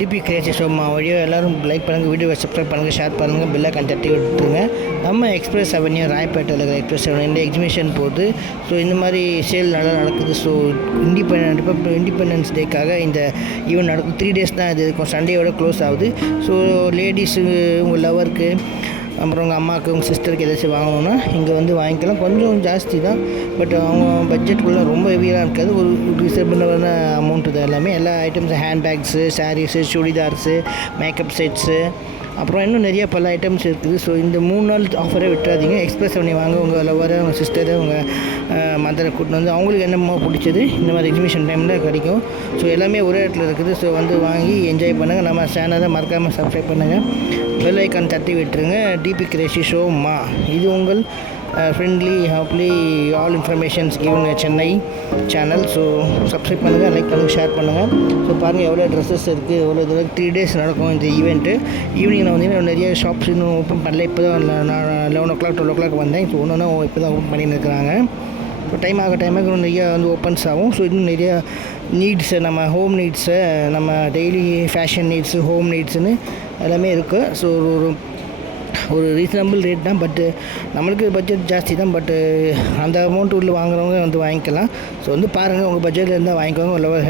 DP creation show வழியாக எல்லோரும் like பண்ணுங்கள், வீடியோவை சப்ஸ்கிரைப் பண்ணுங்கள், ஷேர் பண்ணுங்கள், பெல் ஐகான் தட்டி விட்டுருங்க. நம்ம எக்ஸ்பிரஸ் அவென்யூ ராயப்பேட்டையில் இருக்கிற எக்ஸ்பிரஸ் அவென்யூ எக்ஸிபிஷன் போகுது. ஸோ இந்த மாதிரி சேல் நல்லா நடக்குது. ஸோ இண்டிபெண்டன்ஸ் டேக்காக இந்த ஈவெண்ட் நடக்கும். 3 days தான் இது இருக்கும். சண்டேயோட க்ளோஸ் ஆகுது. ஸோ லேடிஸு உங்கள் லவருக்கு அப்புறம் உங்கள் அம்மாவுக்கு உங்கள் சிஸ்டருக்கு ஏதாச்சும் வாங்கணுன்னா இங்கே வந்து வாங்கிக்கலாம். கொஞ்சம் ஜாஸ்தி தான், பட் அவங்க பட்ஜெட்டுக்குள்ளே ரொம்ப ஹெவியாக இருக்காது. ஒரு ரீசனபிளான அமௌண்ட்டு தான் எல்லாமே. எல்லா ஐட்டம்ஸும் hand bags, saris, chudidars, makeup sets, அப்புறம் இன்னும் நிறைய பல ஐட்டம்ஸ் இருக்குது. ஸோ இந்த 3 நாள் ஆஃபரே விட்டுறாதீங்க. எக்ஸ்பிரஸ் அவென்யூ வாங்க. உங்கள் லவரை, உங்கள் சிஸ்டரை, உங்கள் மதரை கூட்டின்னு வந்து அவங்களுக்கு என்னமோ பிடிச்சது இந்த மாதிரி எக்ஸிபிஷன் டைமில் கிடைக்கும். ஸோ எல்லாமே ஒரே இடத்துல இருக்குது. ஸோ வந்து வாங்கி என்ஜாய் பண்ணுங்கள். நம்ம சேனலை மறக்காமல் சப்ஸ்கிரைப் பண்ணுங்கள், பெல் ஐக்கான் தட்டி விட்டுருங்க. டிபி கிரியேஷன் ஷோ இது உங்கள் friendly happily all informations given Chennai channel. So subscribe பண்ணுங்கள், லைக் பண்ணுங்கள், ஷேர் பண்ணுங்கள். ஸோ பாருங்கள் எவ்வளோ ட்ரெஸ்ஸஸ் இருக்குது, எவ்வளோ இதில் 3 days நடக்கும் இந்த ஈவெண்ட்டு. ஈவினிங் நான் வந்து நிறைய ஷாப்ஸ் இன்னும் ஓப்பன் பண்ணல. இப்போ தான் நான் 11 o'clock 12 o'clock வந்தேன். ஸோ ஒன்று இப்போ தான் ஓப்பன் பண்ணின்னு இருக்கிறாங்க. இப்போ டைமாக இன்னும் நிறையா வந்து ஓப்பன்ஸ் ஆகும். ஸோ இன்னும் நிறையா நீட்ஸு, நம்ம ஹோம் நீட்ஸு, நம்ம டெய்லி ஃபேஷன் நீட்ஸு, ஹோம் நீட்ஸுன்னு எல்லாமே இருக்குது. ஸோ ஒரு ரீசனபிள் ரேட் தான். பட்டு நம்மளுக்கு பட்ஜெட் ஜாஸ்தி தான். பட்டு அந்த அமௌண்ட் உள்ள வாங்குறவங்க வந்து வாங்கிக்கலாம். ஸோ வந்து பாருங்கள், உங்கள் பட்ஜெட்டில் இருந்தால் வாங்கிக்கோங்க.